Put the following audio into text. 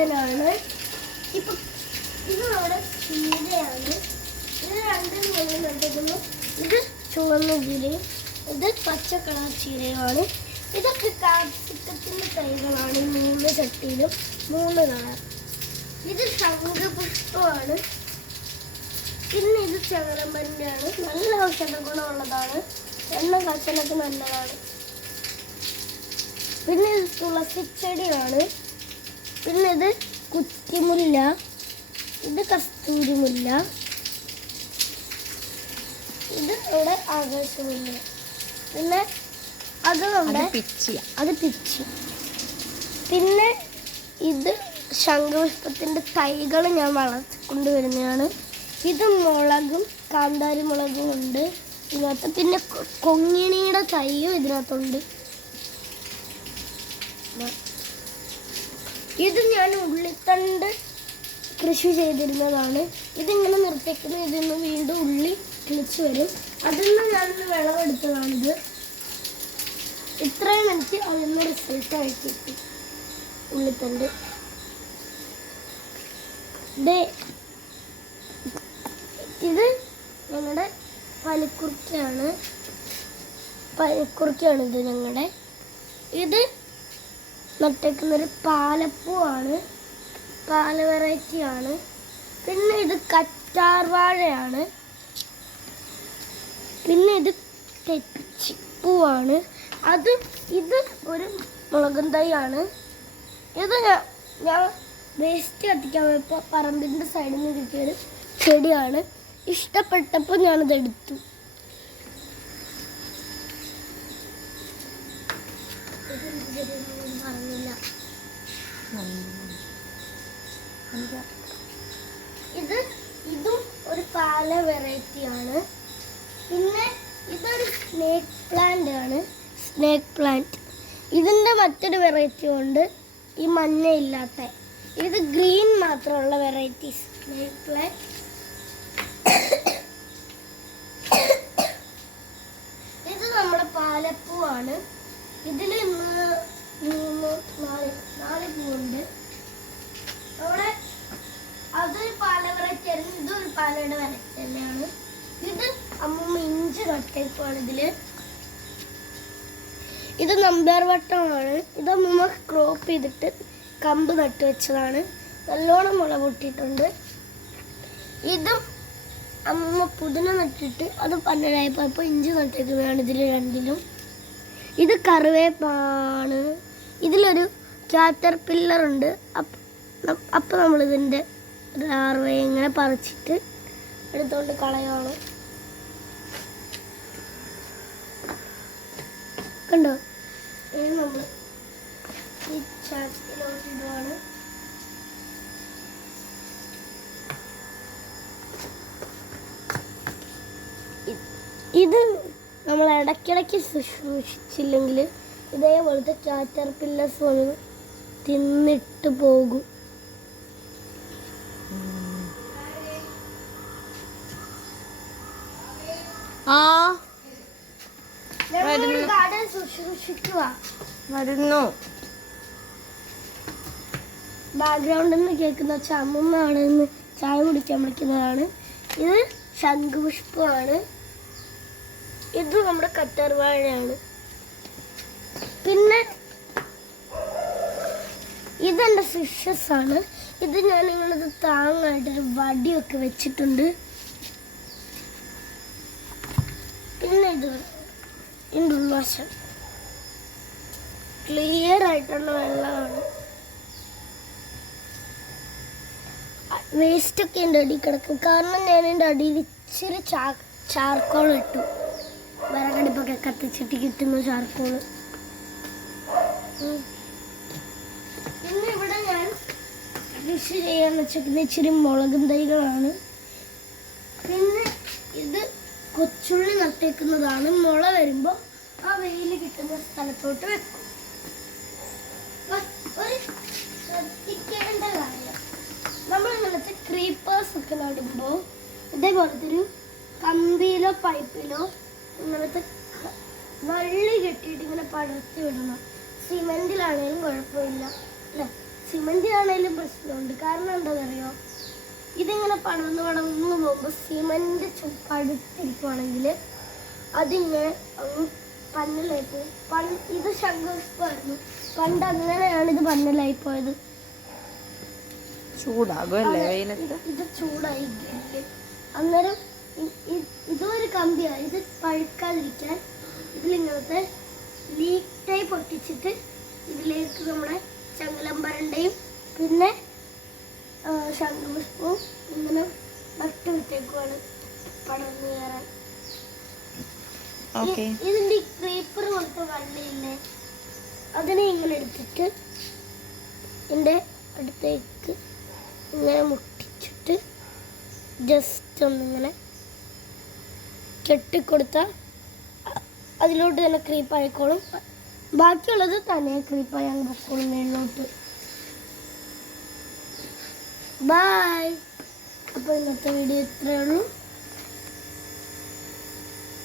ഗാർഡനാണ്. ഇപ്പം ഇത് നമ്മുടെ ചീരയാണ്. ഇത് രണ്ടും ഞങ്ങൾ നട്ടിരിക്കുന്നു. ഇത് ചുവന്ന ചീരയും ഇത് പച്ച കളർ ചീരയുമാണ്. ഇതൊക്കെ കാപ്സിക്കത്തിൻ്റെ തൈകളാണ്. 3 ചട്ടിയിലും 3 കളർ. ഇത് ശംഖുപുഷ്പമാണ്. പിന്നെ ഇത് ചകരമല്ലിയാണ്. നല്ല ഔഷധ ഗുണമുള്ളതാണ്. എണ്ണ കാച്ചലൊക്കെ നല്ലതാണ്. പിന്നെ ഇത് തുളസിച്ചെടിയാണ്. പിന്നെ ഇത് കുറ്റിമുല്ല, ഇത് കസ്തൂരിമുല്ല, ഇത് ഇവിടെ ആകാശമുല്ല. പിന്നെ അത് നമ്മുടെ പിച്ചി. പിന്നെ ഇത് ശംഖുപുഷ്പത്തിൻ്റെ തൈകൾ ഞാൻ വളർത്തിക്കൊണ്ടുവരുന്നതാണ്. ഇത് മുളകും കാന്താരി മുളകും ഉണ്ട് ഇതിനകത്ത്. പിന്നെ കൊങ്ങിണിയുടെ തൈയും ഇതിനകത്തുണ്ട്. ഇത് ഞാൻ ഉള്ളിത്തണ്ട് കൃഷി ചെയ്തിരുന്നതാണ്. ഇതിങ്ങനെ നിർത്തിക്കുന്ന ഇതിന്ന് വീണ്ടും ഉള്ളി കിളിച്ച് വരും. അതിൽ നിന്ന് ഞാനൊന്ന് വിളവെടുത്തതാണിത്. ഇത്രയും എനിക്ക് അതിന് റിസൾട്ടായി കിട്ടി. ഉള്ളിത്തണ്ട് ഇത് ഞങ്ങളുടെ പനിക്കുറിക്കാണ്. ഇത് ഞങ്ങളുടെ ഇത് നട്ടേക്കുന്നൊരു പാലപ്പൂവാണ്. പാല വെറൈറ്റിയാണ്. പിന്നെ ഇത് കറ്റാർ വാഴയാണ്. പിന്നെ ഇത് തെച്ചിപ്പൂവാണ്. ഇത് ഒരു മുളകും തൈയാണ്. ഇത് ഞാൻ വേസ്റ്റ് കത്തിക്കാൻ പോയപ്പോൾ പറമ്പിൻ്റെ സൈഡിൽ നിന്ന് കിട്ടിയൊരു ചെടിയാണ്. ഇഷ്ടപ്പെട്ടപ്പോൾ ഞാനതെടുത്തു. പറഞ്ഞില്ല. ഇതും ഒരു പാല വെറൈറ്റിയാണ്. പിന്നെ ഇതൊരു സ്നേക്ക് പ്ലാന്റ് ആണ്. ഇതിൻ്റെ മറ്റൊരു വെറൈറ്റി ഉണ്ട്, ഈ മഞ്ഞയില്ലാത്ത. ഇത് ഗ്രീൻ മാത്രമുള്ള വെറൈറ്റി സ്നേക്ക് പ്ലാന്റ്. ഇത് നമ്മുടെ പാലപ്പൂവാണ്. ഇതിൽ 4 പൂവുണ്ട്. അവിടെ അതൊരു പാല വെറൈറ്റി ആയിരുന്നു. ഇതൊരു പാലയുടെ വെറൈറ്റി തന്നെയാണ്. ഇത് അമ്മൂമ്മ ഇഞ്ചി നട്ടേക്കുവാണ് ഇതില്. ഇത് നമ്പ്യാർ വട്ടമാണ്. ഇത് അമ്മൂമ്മ ക്രോപ്പ് ചെയ്തിട്ട് കമ്പ് നട്ടു വെച്ചതാണ്. നല്ലോണം മുള പൊട്ടിയിട്ടുണ്ട്. ഇതും അമ്മൂമ്മ പുതിന നട്ടിട്ട് അത് പന്നലായപ്പോൾ ഇഞ്ചി നട്ടേക്കുന്നതാണ് ഇതിൽ രണ്ടിലും. ഇത് കറിവേപ്പാണ്. ഇതിലൊരു കാറ്റർ പില്ലറുണ്ട്. അപ്പം നമ്മളിതിൻ്റെ ലാർവയെ ഇങ്ങനെ പറിച്ചിട്ട് എടുത്തുകൊണ്ട് കളയാണ്. കണ്ടോ? ഇനി നമ്മൾ ഈ ചാക്കിലോട്ടിടുവാണ്. ഇത് നമ്മൾ ഇടയ്ക്കിടയ്ക്ക് സൂക്ഷിച്ചില്ലെങ്കിൽ ഇതേപോലത്തെ കാറ്റർ പില്ലേഴ്സ് വന്ന് തിന്നിട്ട് പോകും. ബാക്ക്ഗ്രൗണ്ടിൽ നിന്ന് കേൾക്കുന്ന അമ്മൂമ്മ അവിടെ നിന്ന് ചായ കുടിക്കാൻ വിളിക്കുന്നതാണ്. ഇത് ശംഖുപുഷ്പമാണ്. ഇത് നമ്മുടെ കറ്റാർ വാഴയാണ്. പിന്നെ ഇതെൻ്റെ ഫിഷസ് ആണ്. ഇത് ഞാനിങ്ങനത് താങ്ങായിട്ടൊരു വടിയൊക്കെ വെച്ചിട്ടുണ്ട്. പിന്നെ ഇതിൻ്റെ ഉൾവശം ക്ലിയർ ആയിട്ടുള്ള വെള്ളമാണ്. വേസ്റ്റൊക്കെ എൻ്റെ അടിയിൽ കിടക്കും. കാരണം ഞാൻ എൻ്റെ അടിയിൽ ഇച്ചിരി ചാർക്കോൾ ഇട്ടു. വിറകടുപ്പൊക്കെ കത്തിച്ചിട്ട് കിട്ടുന്ന ചാർക്കോള്. പിന്നെ ഇവിടെ ഞാൻ കൃഷി ചെയ്യാൻ വെച്ചിരിക്കുന്ന ഇച്ചിരി മുളകും തൈകളാണ്. പിന്നെ ഇത് കൊച്ചുള്ളി നട്ടേക്കുന്നതാണ്. മുള വരുമ്പോൾ ആ വെയിൽ കിട്ടുന്ന സ്ഥലത്തോട്ട് വെക്കും. ഒരു ശ്രദ്ധിക്കേണ്ട കാര്യം, നമ്മൾ ഇങ്ങനത്തെ ക്രീപ്പേഴ്സ് ഒക്കെ നടുമ്പോൾ ഇതേപോലത്തെ ഒരു കമ്പിയിലോ പൈപ്പിലോ ഇങ്ങനത്തെ വള്ളി കെട്ടിയിട്ട് ഇങ്ങനെ പടർത്തി വിടണം. സിമെൻറ്റിലാണെങ്കിലും കുഴപ്പമില്ല, അല്ലേ? സിമന്റ് ആണെങ്കിലും പ്രശ്നമുണ്ട്. കാരണം എന്താണെന്നറിയോ, ഇതിങ്ങനെ പടർന്ന് പോകുമ്പോൾ സിമന്റ് പടുത്തിരിക്കുവാണെങ്കിൽ അതിങ്ങനെ പന്നലായി പോകും. ഇത് ശംഖുപുഷ്പമായിരുന്നു, പണ്ട് അങ്ങനെയാണ് ഇത് പന്നലായി പോയത്. ചൂടാകുമല്ലേ വെയിലത്ത്? ഇത് ചൂടായി. അന്നേരം ഇതൊരു കമ്പിയാണ്. ഇത് പഴുക്കാതിരിക്കാൻ ഇതിലിങ്ങനത്തെ ലീക്കായി പൊട്ടിച്ചിട്ട് ഇതിലേക്ക് നമ്മുടെ ചങ്ങലമ്പരണ്ടയും പിന്നെ ശംഖുപുഷ്പവും ഇങ്ങനെ നട്ട് വിട്ടേക്കുവാണ് പടർന്നു കയറാൻ. ഇതിന്റെ ഈ ക്രീപ്പർ പോലത്തെ വള്ളിയില്ലേ, അതിനെ ഇങ്ങനെ എടുത്തിട്ട് ഇതിന്റെ അടുത്തേക്ക് ഇങ്ങനെ മുട്ടിച്ചിട്ട് ജസ്റ്റ് ഒന്നിങ്ങനെ കെട്ടിക്കൊടുത്താൽ അതിലോട്ട് തന്നെ ക്രീപ്പായിക്കോളും. ബാക്കിയുള്ളത് തന്നെ ക്രീപ്പായി അങ്ങ് പൊക്കോളും മേളിലോട്ട്. ബൈ. അപ്പോൾ ഇന്നത്തെ വീഡിയോ ഇത്രയേ ഉള്ളൂ.